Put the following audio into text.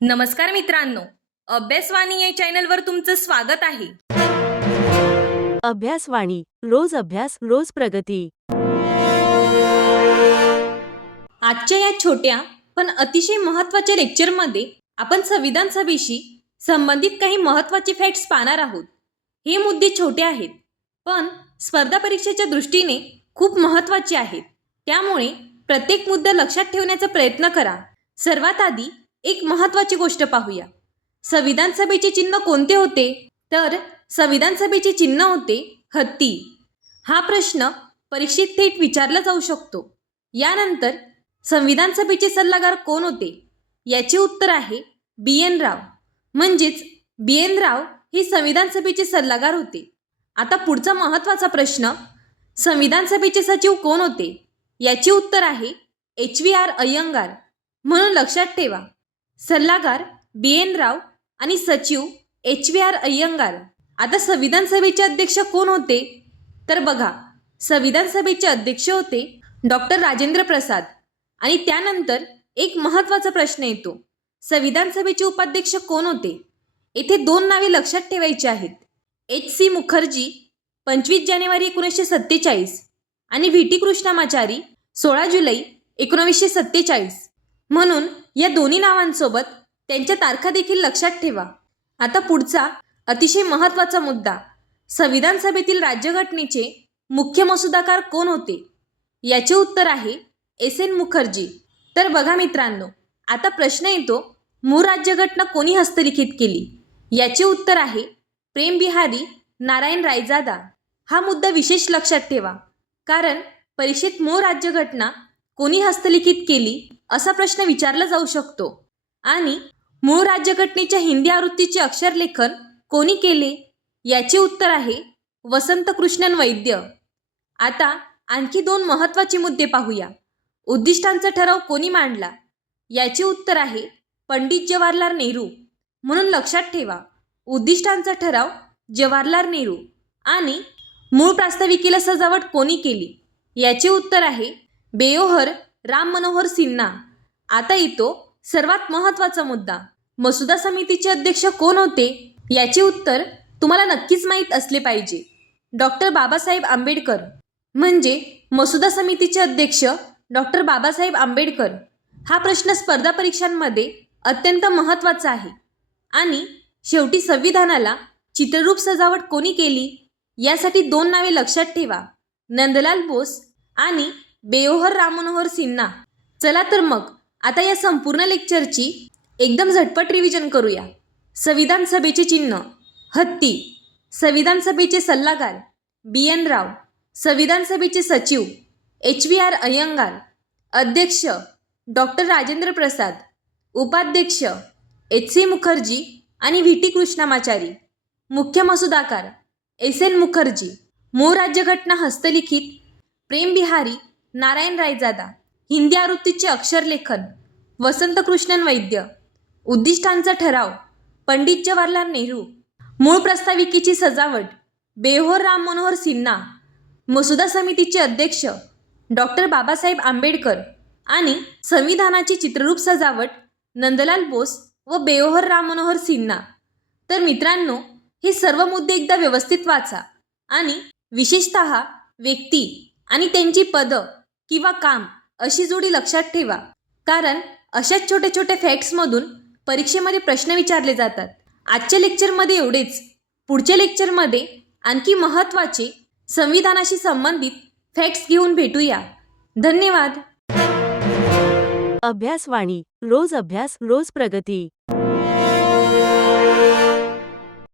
नमस्कार मित्रांनो, अभ्यासवाणी या चॅनलवर तुमचं स्वागत आहे. अभ्यासवाणी रोज अभ्यास रोज प्रगती. आजच्या या छोट्या पण अतिशय महत्त्वाच्या लेक्चरमध्ये आपण संविधान सभेशी संबंधित काही महत्त्वाचे फॅक्ट्स पाहणार आहोत. हे मुद्दे छोटे आहेत, पण स्पर्धा परीक्षेच्या दृष्टीने खूप महत्त्वाचे आहेत. त्यामुळे प्रत्येक मुद्दा लक्षात ठेवण्याचा प्रयत्न करा. सर्वात आधी एक महत्त्वाची गोष्ट पाहूया. संविधान सभेचे चिन्ह कोणते होते? तर संविधान सभेचे चिन्ह होते हत्ती. हा प्रश्न परीक्षेत थेट विचारला जाऊ शकतो. यानंतर संविधान सभेचे सल्लागार कोण होते? याचे उत्तर आहे बी.एन. राव. म्हणजेच बी.एन. राव हे संविधान सभेचे सल्लागार होते. आता पुढचा महत्त्वाचा प्रश्न, संविधान सभेचे सचिव कोण होते? याचे उत्तर आहे एच.व्ही.आर. अय्यंगार. म्हणून लक्षात ठेवा, सल्लागार बी.एन. राव आणि सचिव एच.व्ही.आर. अय्यंगार. आता संविधान सभेचे अध्यक्ष कोण होते? तर बघा, संविधान सभेचे अध्यक्ष होते डॉक्टर राजेंद्र प्रसाद. आणि त्यानंतर एक महत्त्वाचा प्रश्न येतो, संविधान सभेचे उपाध्यक्ष कोण होते? येथे दोन नावे लक्षात ठेवायची आहेत. एच.सी. मुखर्जी 25 जानेवारी 1947 आणि व्ही.टी. कृष्णमाचारी 16 जुलै 1947. म्हणून या दोन्ही नावांसोबत त्यांच्या तारखा देखील लक्षात ठेवा. आता पुढचा अतिशय महत्त्वाचा मुद्दा, संविधान सभेतील राज्यघटनेचे मुख्य मसुदाकार कोण होते? याचे उत्तर आहे एस.एन. मुखर्जी. तर बघा मित्रांनो, आता प्रश्न येतो, मूळ राज्यघटना कोणी हस्तलिखित केली? याचे उत्तर आहे प्रेमबिहारी नारायण रायजादा. हा मुद्दा विशेष लक्षात ठेवा, कारण परीक्षेत मूळ राज्यघटना कोणी हस्तलिखित केली असा प्रश्न विचारला जाऊ शकतो. आणि मूळ राज्यघटनेच्या हिंदी आवृत्तीचे अक्षरलेखन कोणी केले? याचे उत्तर आहे वसंत कृष्णन वैद्य. आता आणखी दोन महत्त्वाचे मुद्दे पाहूया. उद्दिष्टांचा ठराव कोणी मांडला? याचे उत्तर आहे पंडित जवाहरलाल नेहरू. म्हणून लक्षात ठेवा, उद्दिष्टांचा ठराव जवाहरलाल नेहरू. आणि मूळ प्रास्ताविकेला सजावट कोणी केली? याचे उत्तर आहे बेओहर राम मनोहर सिन्हा. आता येतो सर्वात महत्त्वाचा मुद्दा, मसुदा समितीचे अध्यक्ष कोण होते? याचे उत्तर तुम्हाला नक्कीच माहीत असले पाहिजे, डॉक्टर बाबासाहेब आंबेडकर. म्हणजे मसुदा समितीचे अध्यक्ष डॉक्टर बाबासाहेब आंबेडकर. हा प्रश्न स्पर्धा परीक्षांमध्ये अत्यंत महत्त्वाचा आहे. आणि शेवटी संविधानाला चित्ररूप सजावट कोणी केली? यासाठी दोन नावे लक्षात ठेवा, नंदलाल बोस आणि बेओहर राम मनोहर सिन्हा. चला तर मग आता या संपूर्ण लेक्चरची एकदम झटपट रिव्हिजन करूया. संविधान सभेचे चिन्ह हत्ती, संविधान सभेचे सल्लागार बी.एन. राव, संविधान सभेचे सचिव एच.व्ही.आर. अय्यंगार, अध्यक्ष डॉक्टर राजेंद्र प्रसाद, उपाध्यक्ष एच.सी. मुखर्जी आणि व्ही.टी. कृष्णमाचारी, मुख्य मसुदाकार एस.एन. मुखर्जी, मूळ राज्यघटना हस्तलिखित प्रेमबिहारी नारायण रायजादा, हिंदी आवृत्तीचे अक्षरलेखन वसंत कृष्णन वैद्य, उद्दिष्टांचा ठराव पंडित जवाहरलाल नेहरू, मूळ प्रस्ताविकेची सजावट बेओहर राम मनोहर सिन्हा, मसुदा समितीचे अध्यक्ष डॉक्टर बाबासाहेब आंबेडकर आणि संविधानाची चित्ररूप सजावट नंदलाल बोस व बेओहर राम मनोहर सिन्हा. तर मित्रांनो, हे सर्व मुद्दे एकदा व्यवस्थित वाचा आणि विशेषतः व्यक्ती आणि त्यांची पदं किंवा काम अशी जोडी लक्षात ठेवा, कारण अशाच छोट्या छोट्या फॅक्ट्समधून परीक्षेमध्ये प्रश्न विचारले जातात. आजच्या लेक्चरमध्ये एवढेच. पुढच्या लेक्चरमध्ये आणखी महत्त्वाचे संविधानाशी संबंधित फॅक्ट्स घेऊन भेटूया. धन्यवाद. अभ्यासवाणी रोज अभ्यास रोज प्रगती.